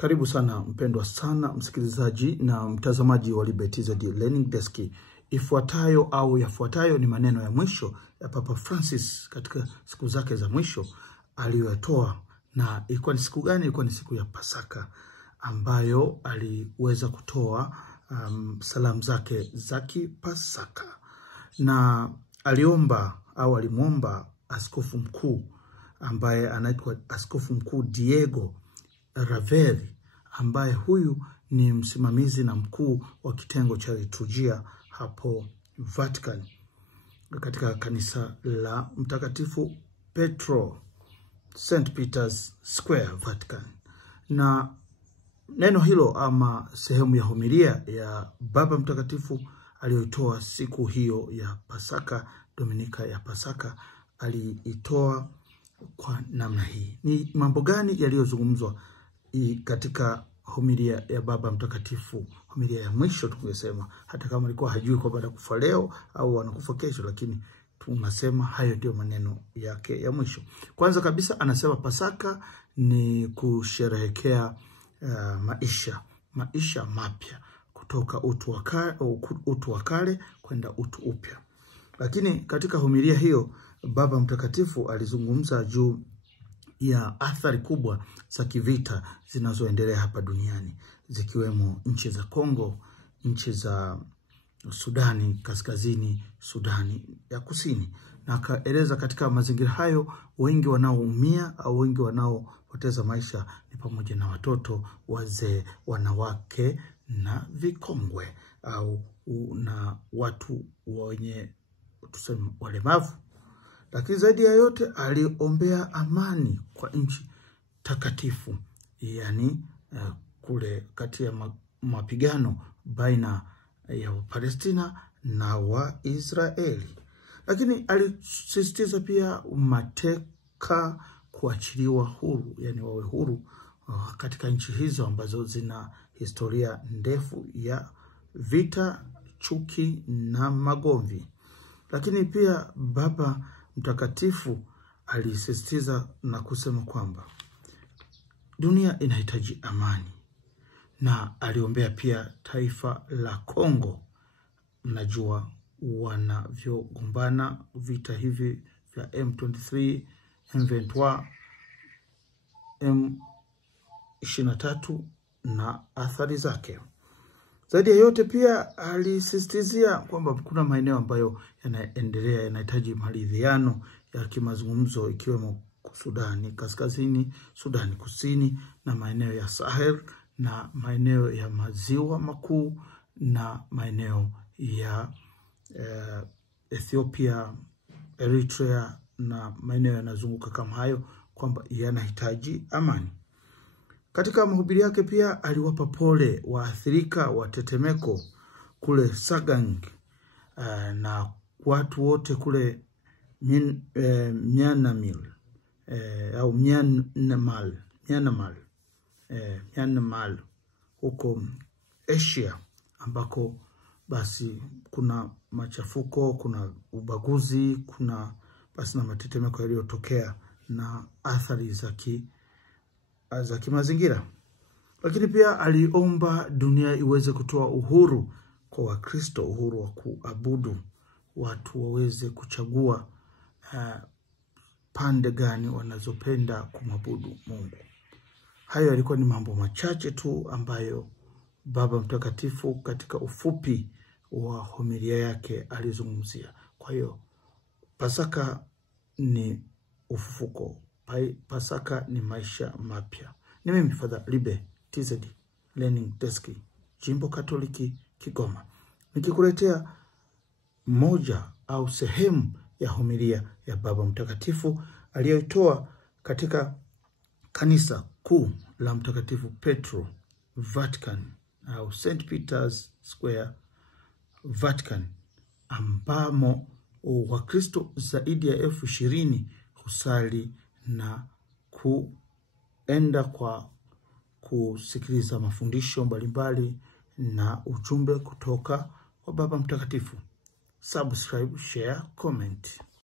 Karibu sana mpendwa sana msikilizaji na mtazamaji wa Liberty TZ Learning Desk. Yafuatayo ni maneno ya mwisho ya Papa Francis katika siku zake za mwisho aliyotoa, na ilikuwa ni siku gani? Ilikuwa ni siku ya Pasaka ambayo aliweza kutoa salamu zake za Pasaka, na alimuomba askofu mkuu ambaye anaitwa Askofu Mkuu Diego Raveri, ambaye huyu ni msimamizi na mkuu wa kitengo cha liturujia hapo Vatican katika kanisa la Mtakatifu Petro, St. Peter's Square, Vatican. Na neno hilo ama sehemu ya homilia ya Baba Mtakatifu aliyoitoa siku hiyo ya Pasaka, Dominika ya Pasaka, aliitoa kwa namna hii. Ni mambo gani yaliyozungumzwa katika homilia ya Baba Mtakatifu, homilia ya mwisho tungesema, hata kama alikuwa hajui kwamba atakufa leo au anakufa kesho, lakini tunasema hayo ndio maneno yake ya mwisho. Kwanza kabisa anasema Pasaka ni kusherehekea maisha mapya kutoka utu wa kale kwenda utu upya. Lakini katika homilia hiyo Baba Mtakatifu alizungumza juu ya athari kubwa za kivita zinazoendelea hapa duniani, zikiwemo nchi za Kongo, nchi za Sudani Kaskazini, Sudani ya Kusini. Na akaeleza katika mazingira hayo wengi wanaoumia au wengi wanaopoteza maisha ni pamoja na watoto, wazee, wanawake na vikongwe na watu wenye tuseme walemavu. Lakini zaidi ya yote aliombea amani kwa nchi takatifu, yani kule kati ya mapigano baina ya Palestina na Waisraeli. Lakini alisisitiza pia mateka kuachiliwa huru, yani wawe huru katika nchi hizo ambazo zina historia ndefu ya vita, chuki na magomvi. Lakini pia Baba Mtakatifu alisisitiza na kusema kwamba dunia inahitaji amani, na aliombea pia taifa la Kongo. Mnajua wanavyogombana vita hivi vya M23, M23, M23 na athari zake. Zaidi ya yote pia alisisitizia kwamba kuna maeneo ambayo yanaendelea yanahitaji maridhiano ya kimazungumzo, ikiwemo Sudani Kaskazini, Sudani Kusini na maeneo ya Sahel na maeneo ya maziwa makuu na maeneo ya Ethiopia, Eritrea na maeneo yanazunguka kama hayo, kwamba yanahitaji amani. Katika mahubiri yake pia aliwapa pole waathirika wa tetemeko kule Sagang na watu wote kule Myanmar huko Asia, ambako basi kuna machafuko, kuna ubaguzi, kuna basi na matetemeko yaliyotokea na athari za kimazingira. Lakini pia aliomba dunia iweze kutoa uhuru kwa Wakristo, uhuru wa kuabudu, watu waweze kuchagua pande gani wanazopenda kumwabudu Mungu. Hayo yalikuwa ni mambo machache tu ambayo Baba Mtakatifu katika ufupi wa homilia yake alizungumzia. Kwa hiyo Pasaka ni ufufuko, Pasaka ni maisha mapya. Ni mimi Father Liberty TZ Learning Desk, Jimbo Katoliki Kigoma, nikikuletea moja au sehemu ya homilia ya Baba Mtakatifu aliyoitoa katika kanisa kuu la Mtakatifu Petro, Vatican au St. Peter's Square, Vatican, ambamo Wakristo zaidi ya 20,000 husali na kuenda kwa kusikiliza mafundisho mbalimbali na ujumbe kutoka kwa Baba Mtakatifu. Subscribe, share, comment.